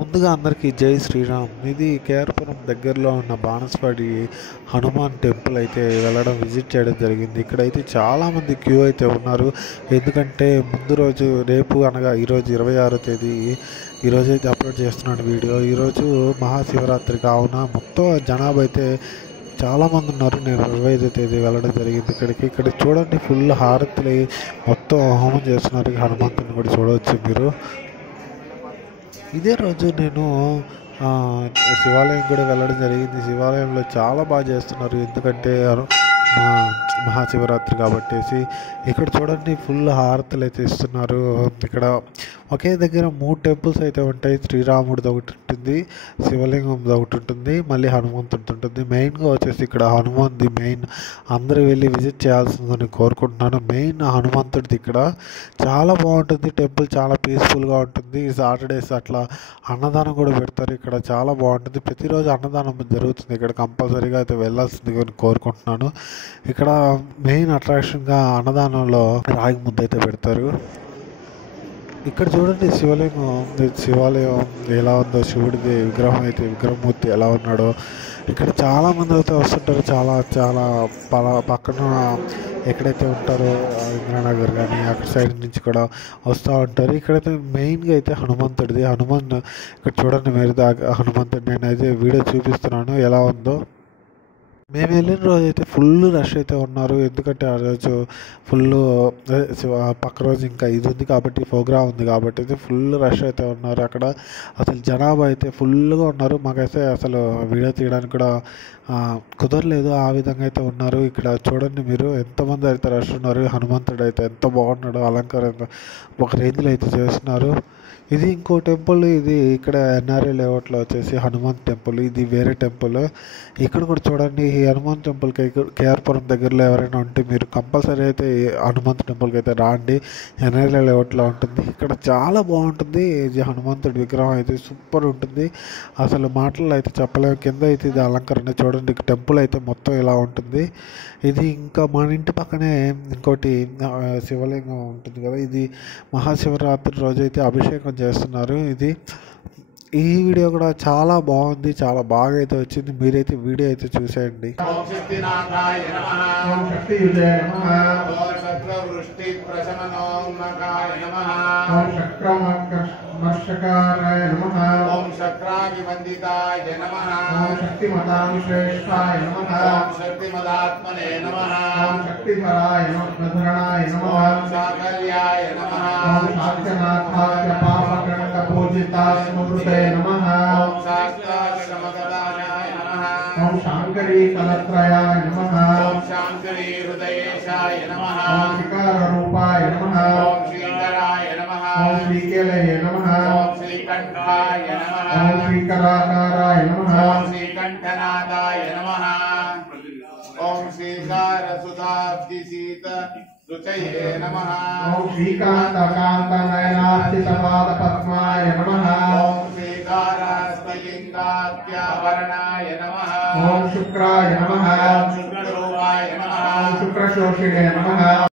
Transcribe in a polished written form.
ముందుగా అందరికీ జై శ్రీరామ్. ఇది కేఆర్పురం దగ్గరలో ఉన్న బాణస్వాడి హనుమాన్ టెంపుల్ అయితే వెళ్ళడం విజిట్ చేయడం జరిగింది. ఇక్కడైతే చాలామంది క్యూ అయితే ఉన్నారు. ఎందుకంటే ముందు రోజు రేపు అనగా ఈరోజు 26వ తేదీ ఈరోజు అయితే అప్లోడ్ చేస్తున్నాను వీడియో. ఈరోజు మహాశివరాత్రి కావున మొత్తం జనాభా అయితే చాలామంది ఉన్నారు. నేను 25వ తేదీ వెళ్ళడం జరిగింది ఇక్కడికి. ఇక్కడ చూడండి, ఫుల్ హారతులు మొత్తం హోమం చేస్తున్నారు. హనుమంతుని కూడా చూడవచ్చు మీరు. ఇదే రోజు నేను శివాలయం కూడా వెళ్ళడం జరిగింది. శివాలయంలో చాలా బాగా చేస్తున్నారు, ఎందుకంటే మహాశివరాత్రి కాబట్టేసి. ఇక్కడ చూడండి, ఫుల్ హారతులు అయితే ఇస్తున్నారు. ఇక్కడ ఒకే దగ్గర 3 టెంపుల్స్ అయితే ఉంటాయి. శ్రీరాముడిది ఒకటి ఉంటుంది, శివలింగంది ఒకటి ఉంటుంది, మళ్ళీ హనుమంతుడిది ఉంటుంది. మెయిన్గా వచ్చేసి ఇక్కడ హనుమంతుడి మెయిన్ అందరూ వెళ్ళి విజిట్ చేయాల్సిందని కోరుకుంటున్నాను. మెయిన్ హనుమంతుడిది ఇక్కడ చాలా బాగుంటుంది టెంపుల్, చాలా పీస్ఫుల్గా ఉంటుంది. సాటర్డేస్ అట్లా అన్నదానం కూడా పెడతారు. ఇక్కడ చాలా బాగుంటుంది. ప్రతిరోజు అన్నదానం జరుగుతుంది ఇక్కడ. కంపల్సరీగా అయితే వెళ్ళాల్సిందిగా కోరుకుంటున్నాను. ఇక్కడ మెయిన్ అట్రాక్షన్గా అన్నదానంలో రాగి ముద్ద అయితే పెడతారు. ఇక్కడ చూడండి, శివాలయం ఎలా ఉందో, శివుడిది విగ్రహం అయితే విగ్రహమూర్తి ఎలా ఉన్నాడో. ఇక్కడ చాలామంది అయితే వస్తుంటారు. చాలా పక్కన ఎక్కడైతే ఉంటారో ఇంద్రానగర్ కానీ అక్కడ సైడ్ నుంచి కూడా వస్తూ ఉంటారు. ఇక్కడైతే మెయిన్గా అయితే హనుమంతుడిది. ఇక్కడ చూడండి మీరు, హనుమంతుడి నేనైతే వీడియో చూపిస్తున్నాను ఎలా ఉందో. మేము వెళ్ళిన రోజు అయితే ఫుల్ రష్ అయితే ఉన్నారు. ఎందుకంటే ఆ రోజు ఫుల్ పక్క రోజు ఇంకా ఇది ఉంది కాబట్టి, ప్రోగ్రామ్ ఉంది కాబట్టి అయితే ఫుల్ రష్ అయితే ఉన్నారు. అక్కడ అసలు జనాభా అయితే ఫుల్గా ఉన్నారు. మాకైతే అసలు వీడియో తీయడానికి కూడా కుదరలేదు. ఆ విధంగా అయితే ఉన్నారు. ఇక్కడ చూడండి మీరు, ఎంతమంది అయితే రష్ ఉన్నారు. హనుమంతుడు అయితే ఎంత బాగున్నాడో, అలంకారం ఒక రేంజ్లో అయితే చేస్తున్నారు. ఇది ఇంకో టెంపుల్. ఇది ఇక్కడ ఎన్ఆర్ఏ లేఅవుట్లో వచ్చేసి హనుమంత్ టెంపుల్. ఇది వేరే టెంపుల్. ఇక్కడ కూడా చూడండి, ఈ హనుమంత్ టెంపుల్కి కేఆర్పురం దగ్గరలో ఎవరైనా ఉంటే మీరు కంపల్సరీ అయితే హనుమంత్ టెంపుల్కి అయితే రాండి. ఎన్ఆర్ఏ లేఅవుట్లో ఉంటుంది. ఇక్కడ చాలా బాగుంటుంది. ఇది హనుమంతుడి విగ్రహం అయితే సూపర్ ఉంటుంది. అసలు మాటలు అయితే చెప్పలేము. కింద అయితే ఇది అలంకరణ చూడండి. టెంపుల్ అయితే మొత్తం ఇలా ఉంటుంది. ఇది ఇంకా మన ఇంటి పక్కనే ఇంకోటి శివలింగం ఉంటుంది కదా, ఇది మహాశివరాత్రి రోజు అయితే అభిషేకం చేస్తున్నారు. ఈ వీడియో కూడా చాలా బాగుంది, చాలా బాగా అయితే వచ్చింది. మీరైతే వీడియో అయితే చూసేయండి. మర్షకారాయ నమః. ఓం శక్రాదివందితాయ నమః. ఓం శక్తిమతాం శ్రేష్ఠాయ నమః. ఓం శక్తిమదాత్మనే నమః. ఓం శక్తిపరాయ నమః. ఓం శాకర్యాయ నమః. ఓం శాక్యనాథాయ పాపగండ పూజితాయ స్మృతే నమః. ఓం శాస్త్రాశ్రమగదాయ నమః. ఓం శాంకరీ కలత్రయాయ నమః. ఓం శాంకరీ హృదయేశాయ నమః. ఓం శిఖర రూపాయ నమః. ఓం శ్రీకరాయ నమః. ఓం శ్రీకేలయ నమః. ఓం శ్రీకంఠాయ నమః. ఓం శ్రీకరాకారాయ నమః. ఓం శ్రీకంఠనాథాయ నమః. ఓం శ్రీకారసుధాబ్దిశీత రుచయే నమః. ఓం శ్రీకాంతకాంతనయనాస్థితపాదపద్మాయ నమః. ఓం శ్రీకారాస్మలింగాఖ్యాభరణాయ నమః. ఓం శుక్రాయ నమః. ఓం శుక్రరూపాయ నమః. ఓం శుక్రశోషిణే నమః.